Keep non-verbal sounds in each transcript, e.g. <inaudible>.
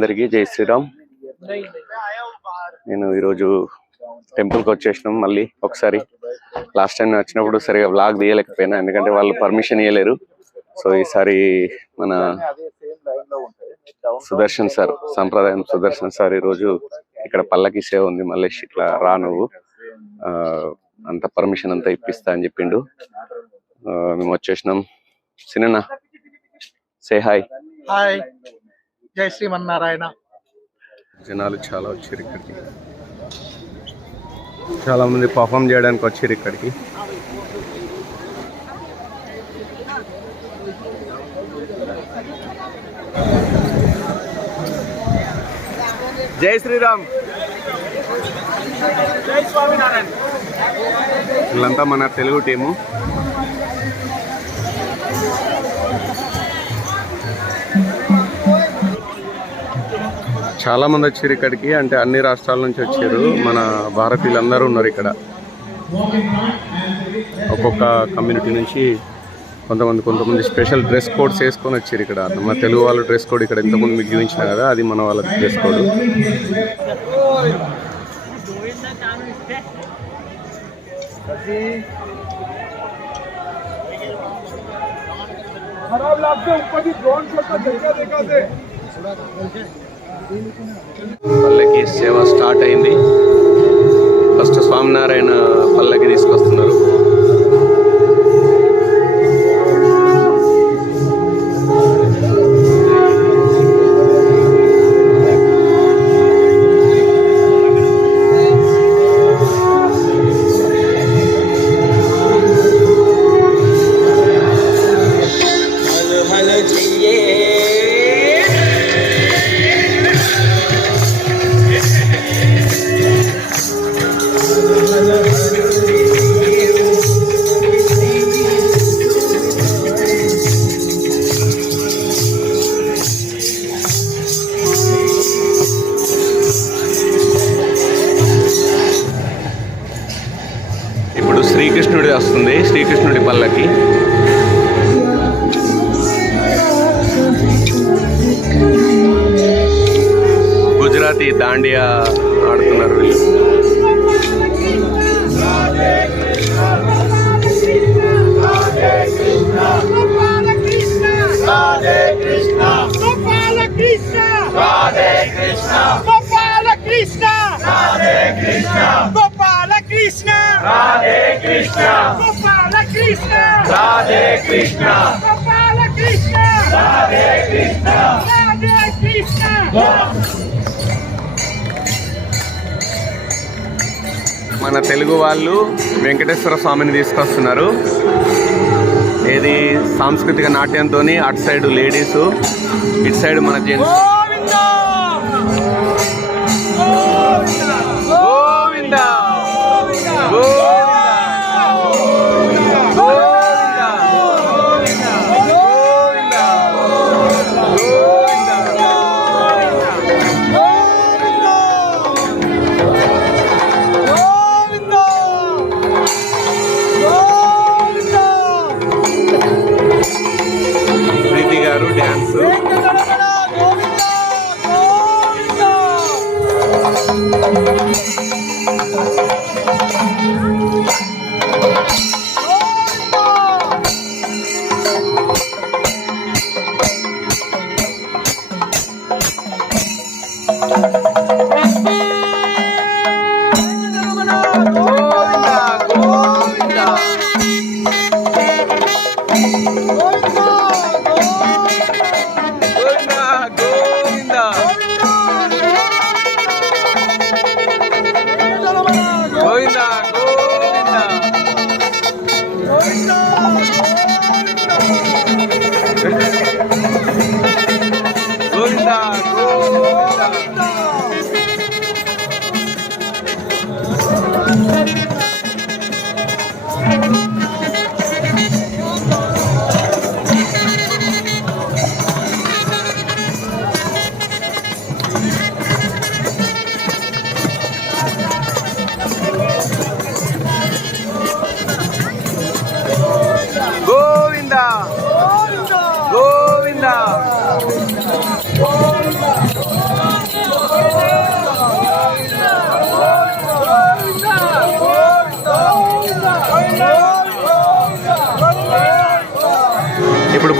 అందరికీ జై శ్రీరామ్. నేను ఈరోజు టెంపుల్కి వచ్చేసినాం. మళ్ళీ ఒకసారి లాస్ట్ టైం వచ్చినప్పుడు సరిగా బ్లాగ్ తీయలేకపోయినా ఎందుకంటే వాళ్ళు పర్మిషన్ ఇవ్వలేరు సో ఈసారి మన సుదర్శన్ సార్ సంప్రదాయం సుదర్శన్ సార్ ఈరోజు ఇక్కడ పల్లకి సేవ ఉంది. మల్లేష్ ఇట్లా రా నువ్వు. అంత పర్మిషన్ అంతా ఇప్పిస్తా అని చెప్పిండు. మేము వచ్చేసినాం. సినిమా సే హాయ్ హాయ్ జై శ్రీమన్నారాయణ. జనాలు చాలా వచ్చారు ఇక్కడికి. చాలా మంది పర్ఫామ్ చేయడానికి వచ్చారు ఇక్కడికి. జై శ్రీరామ్. వీళ్ళంతా మన తెలుగు టీము చాలా మంది వచ్చారు ఇక్కడికి అంటే అన్ని రాష్ట్రాల నుంచి వచ్చారు మన భారతీయులందరూ ఉన్నారు ఇక్కడ ఒక్కొక్క కమ్యూనిటీ నుంచి కొంతమంది కొంతమంది స్పెషల్ డ్రెస్ కోడ్స్ వేసుకొని వచ్చారు ఇక్కడ మన తెలుగు వాళ్ళ డ్రెస్ కోడ్ ఇక్కడ ఇంతకుముందు మీకు చూపించిన కదా అది మన వాళ్ళ డ్రెస్ కోడ్ खराब लागते ऊपर की ड्रोन शॉट का जगह देखा थे పల్లకి సేవ స్టార్ట్ అయింది. ఫస్ట్ స్వామినారాయణ పల్లకి తీసుకొస్తున్నారు. దాండియా ఆడుతున్నారు వీళ్ళు Gopala Krishna Radhe Krishna Gopala Krishna Radhe Krishna Gopala Krishna Radhe Krishna మన తెలుగు వాళ్ళు వెంకటేశ్వర స్వామిని తీసుకొస్తున్నారు. ఏది సాంస్కృతిక నాట్యంతో అటు సైడ్ లేడీస్ ఇటు సైడ్ మన జెంట్స్. గోవింద! ప్రీతి <laughs>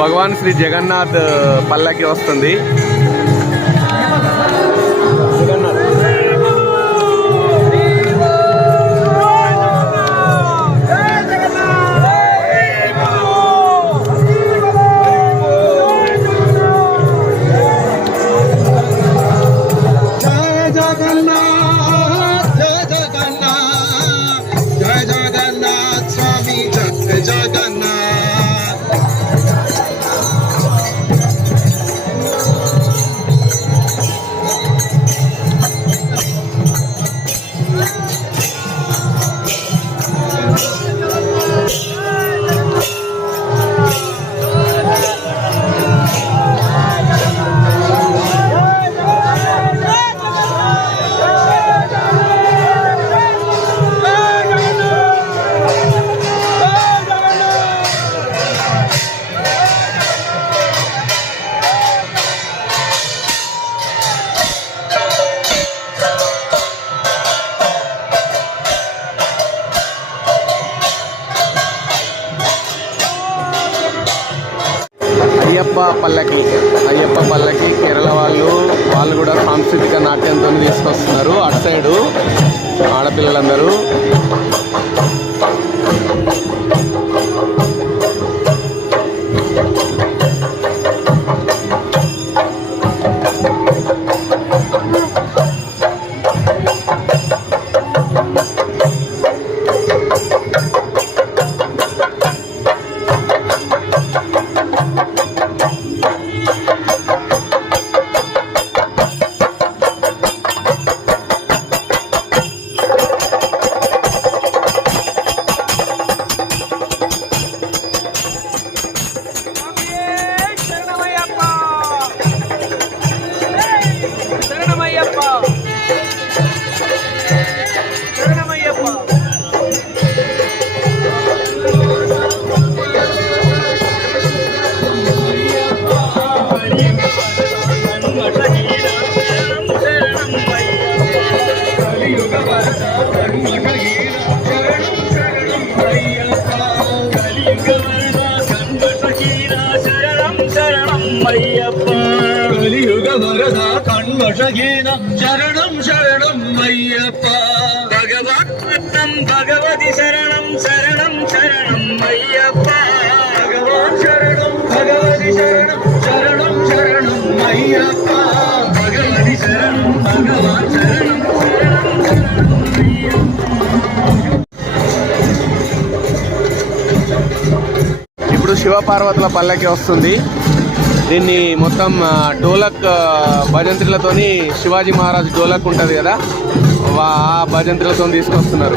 భగవాన్ శ్రీ జగన్నాథ్ పల్లకి వస్తుంది. జగన్నాథ్ స్వామి జగన్నాథ్. అయ్యప్ప పల్లకి అయ్యప్ప పల్లకి కేరళ వాళ్ళు వాళ్ళు కూడా సాంస్కృతిక నాట్యంతో తీసుకొస్తున్నారు. అటు సైడు ఆడపిల్లలందరూ. కలియుగ వరద కన్వషగీన శరణం శరణం అయ్యప్ప. భగవత్తం భగవతి శరణం శరణం శరణం అయ్యప్ప. భగవాన్ శరణం భగవతి శరణం శరణం శరణం అయ్యప్ప. భగవతి శరణం భగవాన్ శరణం శరణం ఇప్పుడు శివపార్వతుల పల్లకి వస్తుంది. దీన్ని మొత్తం డోలక్ భజంత్రులతోని శివాజీ మహారాజ్ డోలక్ ఉంటుంది కదా? వా- ఆ భజంత్రులతో తీసుకొస్తున్నారు.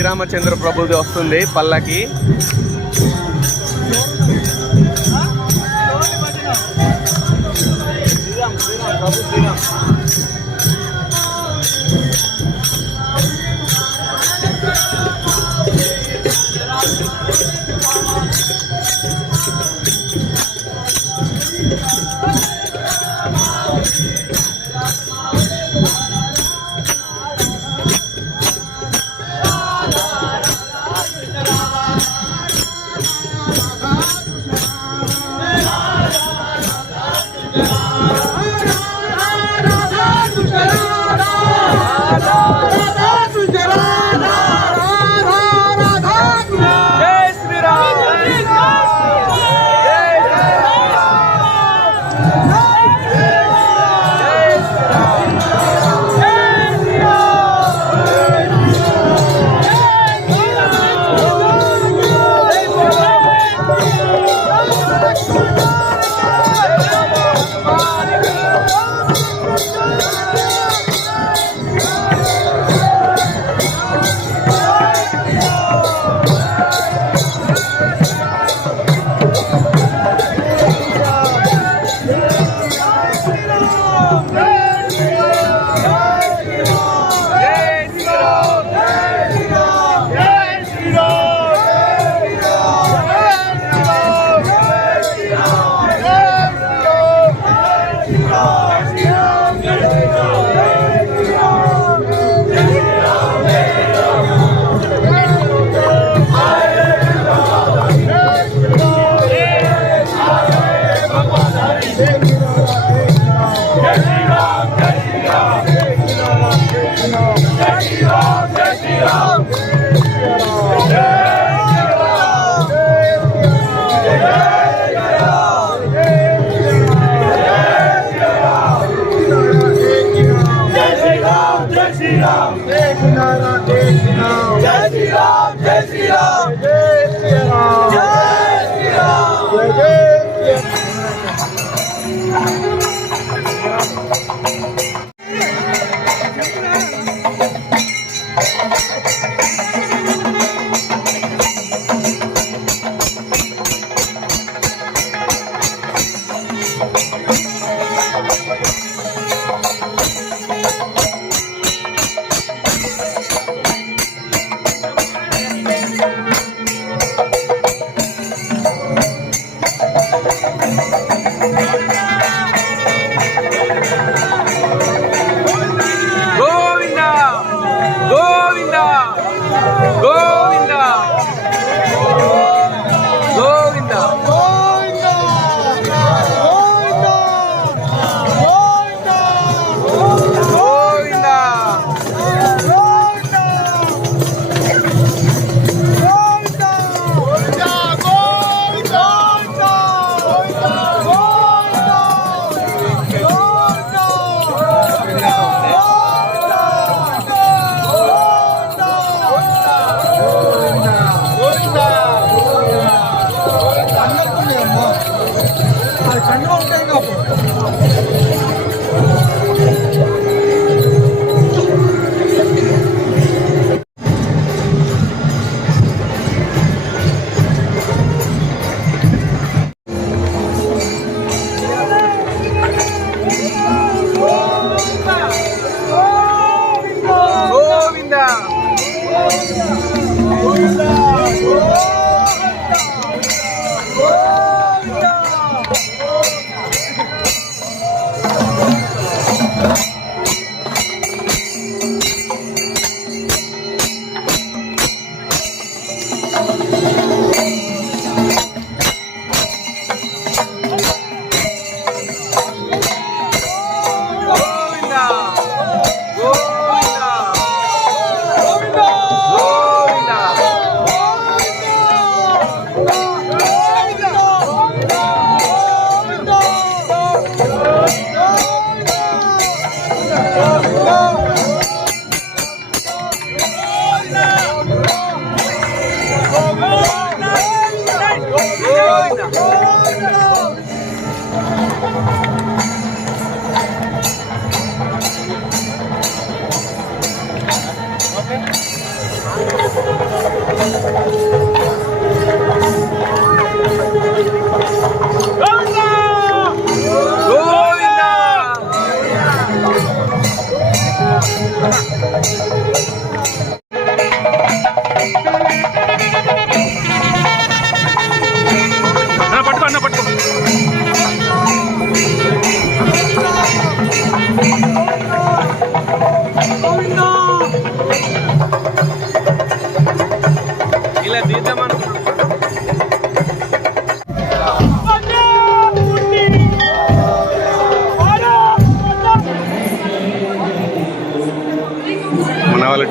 శ్రీరామచంద్ర ప్రభుది వస్తుంది పల్లకి. శ్రీరామ్ శ్రీరామ్ ప్రభు శ్రీరామ్.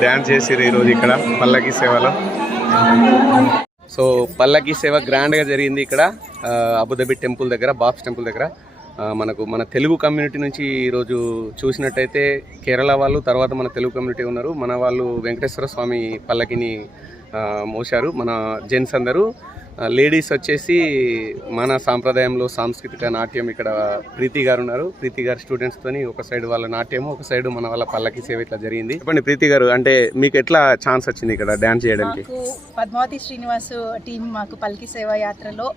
డ్యాన్స్ చేసిర్రు ఈరోజు ఇక్కడ పల్లకి సేవలో. సో పల్లకి సేవ గ్రాండ్గా జరిగింది ఇక్కడ అబుదాబి టెంపుల్ దగ్గర బాబ్స్ టెంపుల్ దగ్గర. మనకు మన తెలుగు కమ్యూనిటీ నుంచి ఈరోజు చూసినట్టయితే కేరళ వాళ్ళు తర్వాత మన తెలుగు కమ్యూనిటీ ఉన్నారు. మన వాళ్ళు వెంకటేశ్వర స్వామి పల్లకిని మోశారు. మన జెంట్స్ అందరూ లేడీస్ వచ్చేసి మన సాంప్రదాయంలో సాంస్కృతిక నాట్యం ఇక్కడ ప్రీతి గారు ఉన్నారు. ప్రీతి గారు స్టూడెంట్స్తో ఒక సైడ్ వాళ్ళ నాట్యము ఒక సైడ్ మన వాళ్ళ పల్లకి సేవ ఇట్లా జరిగింది. చెప్పండి ప్రీతి గారు అంటే మీకు ఎట్లా ఛాన్స్ వచ్చింది ఇక్కడ డ్యాన్స్ చేయడానికి? పద్మావతి శ్రీనివాస్ టీం మాకు పల్లకి సేవ యాత్రలో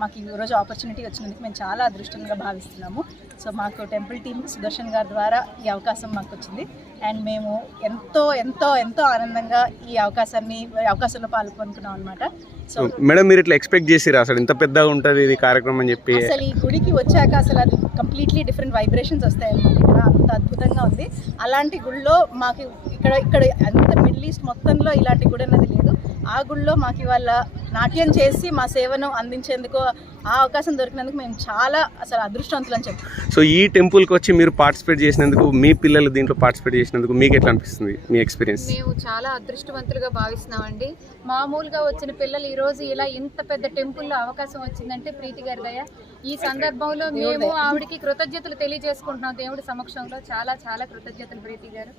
మాకు ఈ రోజు ఆపర్చునిటీ వచ్చినందుకు మేము చాలా అదృష్టంగా భావిస్తున్నాము. సో మాకు టెంపుల్ టీం సుదర్శన్ గారి ద్వారా ఈ అవకాశం మాకు వచ్చింది. అండ్ మేము ఎంతో ఎంతో ఎంతో ఆనందంగా ఈ అవకాశాన్ని అవకాశంలో పాల్గొనుకున్నాం అనమాట సో మేడం మీరు ఇట్లా ఎక్స్పెక్ట్ చేసిరా? అసలు ఇంత పెద్దగా ఉంటుంది ఇది కార్యక్రమం అని చెప్పి. అసలు ఈ గుడికి వచ్చాక అసలు అది కంప్లీట్లీ డిఫరెంట్ వైబ్రేషన్స్ వస్తాయి ఇక్కడ అంత అద్భుతంగా ఉంది. అలాంటి గుడిలో మాకు ఇక్కడ ఇక్కడ అంత మిడిల్ ఈస్ట్ మొత్తంలో ఇలాంటి గుడి అన్నది లేదు. ఆ గుడిలో మాకు ఇవాళ నాట్యం చేసి మా సేవను అందించేందుకు ఆ అవకాశం దొరికినందుకు మేము చాలా అసలు అదృష్టవంతులు అని చెప్తాం సో ఈ టెంపుల్కి వచ్చి మీరు పార్టిసిపేట్ చేసినందుకు మీ పిల్లలు దీంట్లో పార్టిసిపేట్ చేసినందుకు మీకు ఎట్లా అనిపిస్తుంది మీ ఎక్స్పీరియన్స్? మేము చాలా అదృష్టవంతులుగా భావిస్తున్నామండి. మామూలుగా వచ్చిన పిల్లలు ఈ రోజు ఇలా ఇంత పెద్ద టెంపుల్లో అవకాశం వచ్చిందంటే ప్రీతి గారి దయ. ఈ సందర్భంలో మేము ఆవిడకి కృతజ్ఞతలు తెలియజేసుకుంటున్నాం దేవుడి సమక్షంలో. చాలా చాలా కృతజ్ఞతలు ప్రీతి గారు.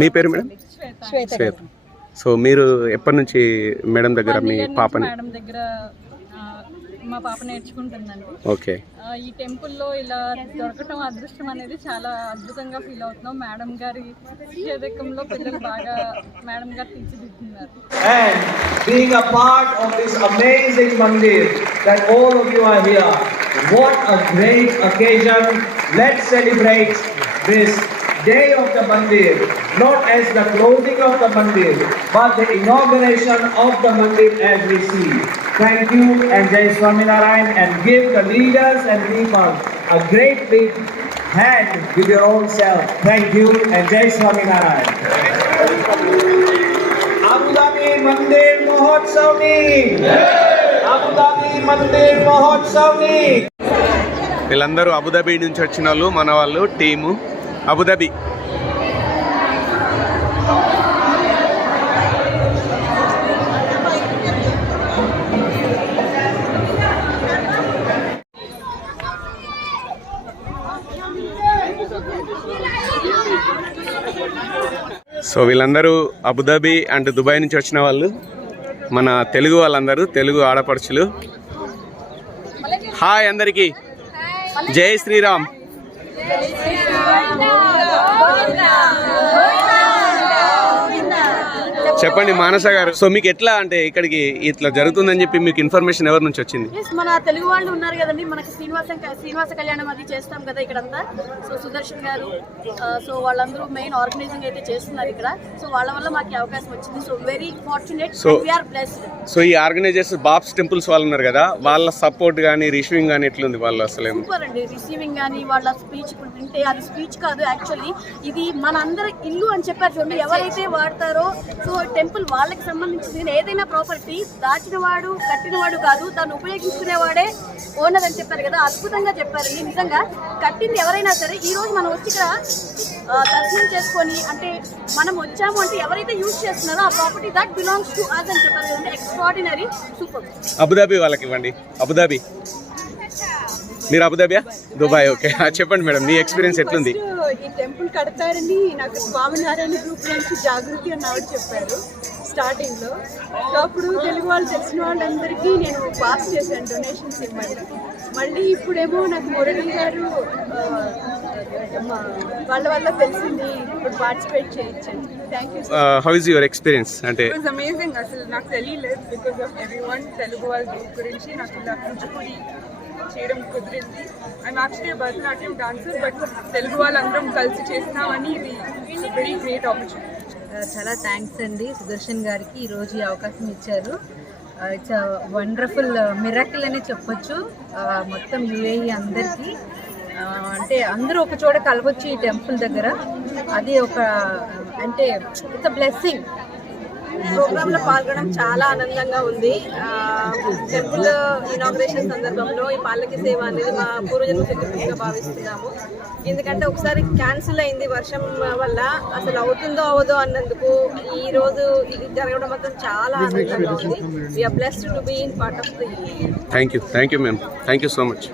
మీ పేరు మేడం అండి. శ్వేత. శ్వేత. సో మీరు ఎప్పటి నుంచి మేడం దగ్గర మీ పాపని మేడం దగ్గర మా పాప నేర్చుకుంటుందండి ఓకే ఈ టెంపుల్లో ఇలా దొరకటం అదృష్టం అనేది చాలా అద్భుతంగా ఫీల్ అవుతున్నాం మేడం గారి చేదకంలో పిల్లలు బాగా మేడం గారు తీర్చిదిద్దుతున్నారు and being a part of this amazing mandir that all of you are here. What a great occasion. Let's celebrate this day of the mandir, not as the closing of the mandir, but the inauguration of the mandir as we see. Thank you and Jai Swaminarayan and give the leaders and people a great big hand with your own self. Thank you and Jai Swaminarayan. Abu Dhabi Mandir Mahotsav Abu Dhabi Mandir Mahotsav వీళ్ళందరూ అబుదాబీ నుంచి వచ్చిన వాళ్ళు మన వాళ్ళు team Abu Dhabi. So వీళ్ళందరూ Abu Dhabi and Dubai నుంచి వచ్చిన వాళ్ళు మన తెలుగు వాళ్ళందరూ తెలుగు ఆడపడుచులు. హాయ్ అందరికీ. జై శ్రీరామ్. Hola. Hola. చెప్పండి మానస గారు. సో మీకు ఎట్లా అంటే ఇక్కడికి ఇట్లా జరుగుతుందని చెప్పి మీకు ఇన్ఫర్మేషన్ ఎవరి నుంచి వచ్చింది? మన తెలుగు వాళ్ళు ఉన్నారు కదండి మనకి శ్రీనివాస శ్రీనివాస కళ్యాణం అది చేస్తాం కదా ఇక్కడంతా. సో సుదర్శన్ గారు సో వాళ్ళందరూ మెయిన్ ఆర్గనైజింగ్ అయితే చేస్తున్నారు ఇక్కడ. సో వాళ్ళ వల్ల మాకు ఈ అవకాశం వచ్చింది. So very fortunate So- we are blessed so ఈ ఆర్గనైజర్స్ బాబ్స్ టెంపుల్స్ వాళ్ళు ఉన్నారు కదా వాళ్ళ సపోర్ట్ కానీ రిసీవింగ్ కానీ ఎట్లుంది వాళ్ళు అసలు? సూపర్ అండి. రిసీవింగ్ కానీ వాళ్ళ స్పీచ్ ఇప్పుడు వింటే అది స్పీచ్ కాదు యాక్చువల్లీ ఇది మన అందరి ఇల్లు అని చెప్పారు చూడండి ఎవరైతే వాడతారో సో టెంపుల్ వాళ్ళకి సంబంధించిన ఏదైనా ప్రాపర్టీ దాచినవాడు కట్టినవాడు కాదు దాన్ని ఉపయోగించుకునేవాడే ఓనర్ అని చెప్పారు కదా అద్భుతంగా చెప్పారండి నిజంగా కట్టింది ఎవరైనా సరే ఈరోజు మనం వచ్చి ఇక్కడ దర్శనం చేసుకొని అంటే మనం వచ్చాము అంటే ఎవరైతే యూజ్ చేస్తున్నారో ఆ property that belongs to us అని చెప్పారు కదండి. Extraordinary super. అబుదాబి వాళ్ళకి ఇవ్వండి. Abu Dhabi. మీరు అబుదాబియా దుబాయ్ ఓకే. చెప్పండి మేడం మీ ఎక్స్పీరియన్స్ ఎట్లుంది? ఈ టెంపుల్ కడతారని నాకు స్వామినారాయణ గ్రూప్ నుంచి జాగృతి అని ఆవిడ చెప్పారు స్టార్టింగ్లో. సో అప్పుడు తెలుగు వాళ్ళు తెలిసిన వాళ్ళందరికీ నేను పాస్ చేశాను డొనేషన్స్ ఇవ్వండి మళ్ళీ ఇప్పుడేమో నాకు మురళి గారు వాళ్ళ వల్ల తెలిసింది ఇప్పుడు పార్టిసిపేట్ చేయొచ్చండి thank you how is your experience అంటే ఇట్ అమేజింగ్ అసలు నాకు తెలియలేదు because of every one Telugu వాళ్ళ గ్రూప్ గురించి నాకు ఇలా కూచిపూడి చేయడం కుదిరింది. I'm actually Bharatanatyam dancer but Telugu వాళ్ళందరం కలిసి చేస్తామని ఇది వెరీ గ్రేట్ ఆపర్చునిటీ చాలా థ్యాంక్స్ అండి సుదర్శన్ గారికి. ఈరోజు ఈ అవకాశం ఇచ్చారు. ఇట్స్ వండర్ఫుల్ మిరకిల్ అనే చెప్పొచ్చు మొత్తం యుఏఈ అందరికీ. Uh, అంటే అందరూ ఒక చోట కలవచ్చు ఈ టెంపుల్ దగ్గర. అది ఒక అంటే ఇట్స్ అ బ్లెస్సింగ్ ప్రోగ్రామ్లో పాల్గొనడం చాలా ఆనందంగా ఉంది. టెంపుల్ ఇనాగ్రేషన్ సందర్భంలో ఈ పాలకి సేవ అనేది మా పూర్వజన్మ చతుర్థిగా భావిస్తున్నాము. ఎందుకంటే ఒకసారి క్యాన్సిల్ అయింది వర్షం వల్ల అసలు అవుతుందో అవదో అన్నందుకు ఈ రోజు ఇది జరగడం మాత్రం చాలా ఆనందంగా ఉంది. We are blessed to be in part of the thank you thank you ma'am thank you so much